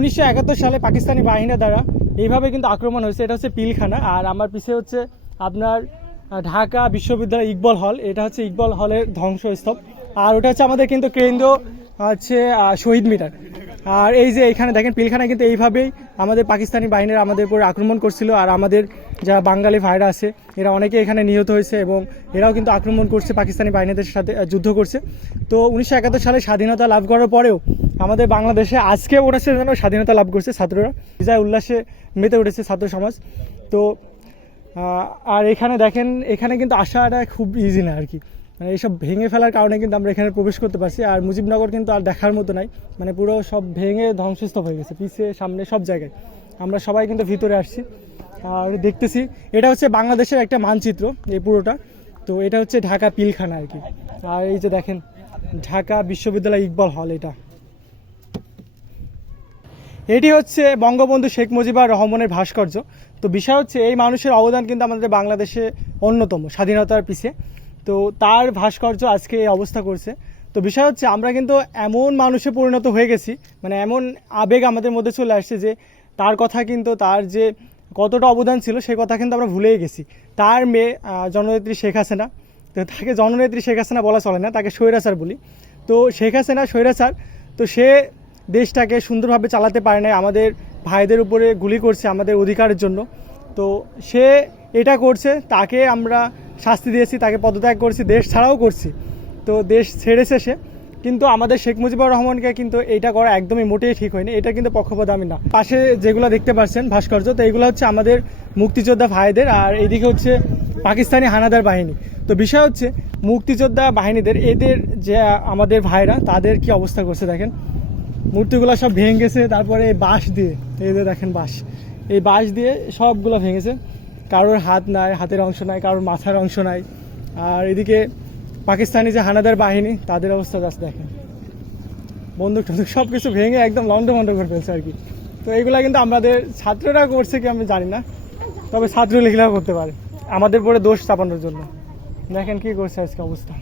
1971 সালে পাকিস্তানি বাহিনী দ্বারা এইভাবে কিন্তু আক্রমণ হয়েছে। এটা হচ্ছে পিলখানা, আর আমার পিছে হচ্ছে আপনার ঢাকা বিশ্ববিদ্যালয় ইকবাল হল। এটা হচ্ছে ইকবাল হলের ধ্বংসস্তূপ, আর ওটা হচ্ছে আমাদের কিন্তু কেন্দ্রীয় হচ্ছে শহীদ মিনার। আর এই যে এখানে দেখেন পিলখানা, কিন্তু এইভাবেই আমাদের পাকিস্তানি বাহিনীরা আমাদের উপরে আক্রমণ করছিল। আর আমাদের যারা বাঙালি ভাইরা আছে এরা অনেকে এখানে নিহত হয়েছে, এবং এরাও কিন্তু আক্রমণ করছে, পাকিস্তানি বাহিনীদের সাথে যুদ্ধ করছে। তো 1971 সালে স্বাধীনতা লাভ করার পরেও আমাদের বাংলাদেশে আজকে ওরা যেন স্বাধীনতা লাভ করছে, ছাত্ররা বিজয় উল্লাসে মেতে উঠেছে ছাত্র সমাজ। তো আর এখানে দেখেন, এখানে কিন্তু আসাটা খুব ইজি না আর কি, মানে এইসব ভেঙে ফেলার কারণে কিন্তু আমরা এখানে প্রবেশ করতে পারছি। আর মুজিবনগর কিন্তু আর দেখার মতো নাই, মানে পুরো সব ভেঙে ধ্বংসস্তূপ হয়ে গেছে, পিছে সামনে সব জায়গায়। আমরা সবাই কিন্তু ভিতরে আসছি আর দেখতেছি। এটা হচ্ছে বাংলাদেশের একটা মানচিত্র এই পুরোটা। তো এটা হচ্ছে ঢাকা পিলখানা আর কি। আর এই যে দেখেন ঢাকা বিশ্ববিদ্যালয় ইকবাল হল, এটি হচ্ছে বঙ্গবন্ধু শেখ মুজিবুর রহমানের ভাস্কর্য। তো বিষয় হচ্ছে এই মানুষের অবদান কিন্তু আমাদের বাংলাদেশে অন্যতম স্বাধীনতার পিছে। তো তার ভাস্কর্য আজকে এই অবস্থা করছে। তো বিষয় হচ্ছে আমরা কিন্তু এমন মানুষে পরিণত হয়ে গেছি, মানে এমন আবেগ আমাদের মধ্যে চলে আসছে যে তার কথা কিন্তু, তার যে কতটা অবদান ছিল সে কথা কিন্তু আমরা ভুলেই গেছি। তার মেয়ে জননেত্রী শেখ হাসিনা, তো তাকে জননেত্রী শেখ হাসিনা বলা চলে না, তাকে স্বৈরাচার বলি। তো শেখ হাসিনা স্বৈরাচার, তো সে দেশটাকে সুন্দরভাবে চালাতে পারে না, আমাদের ভাইদের উপরে গুলি করছে আমাদের অধিকারের জন্য। তো সে এটা করছে, তাকে আমরা শাস্তি দিয়েছি, তাকে পদত্যাগ করছি, দেশ ছাড়াও করছি। তো দেশ ছেড়েছে সে, কিন্তু আমাদের শেখ মুজিবুর রহমানকে কিন্তু এইটা করা একদমই মোটেই ঠিক হয়নি। এটা কিন্তু পক্ষপাত আমি না। পাশে যেগুলো দেখতে পাচ্ছেন ভাস্কর্য, তো এইগুলো হচ্ছে আমাদের মুক্তিযোদ্ধা ভাইদের, আর এইদিকে হচ্ছে পাকিস্তানি হানাদার বাহিনী। তো বিষয় হচ্ছে মুক্তিযোদ্ধা বাহিনীদের, এদের যে আমাদের ভাইরা তাদের কি অবস্থা করছে দেখেন, মূর্তিগুলো সব ভেঙে গেছে। তারপরে এই বাঁশ দিয়ে, এই যে দেখেন বাঁশ, এই বাঁশ দিয়ে সবগুলো ভেঙেছে। কারোর হাত নাই, হাতের অংশ নাই, কারোর মাথার অংশ নাই। আর এদিকে পাকিস্তানি যে হানাদার বাহিনী তাদের অবস্থা জাস্ট দেখেন, বন্দুক টন্দুক সব কিছু ভেঙে একদম লন্ডভন্ড করে ফেলছে আর কি। তো এইগুলা কিন্তু আমাদের ছাত্ররা করছে কি আমি জানি না, তবে ছাত্রলীগরাও করতে পারে আমাদের পরে দোষ চাপানোর জন্য। দেখেন কি করছে আজকে অবস্থা।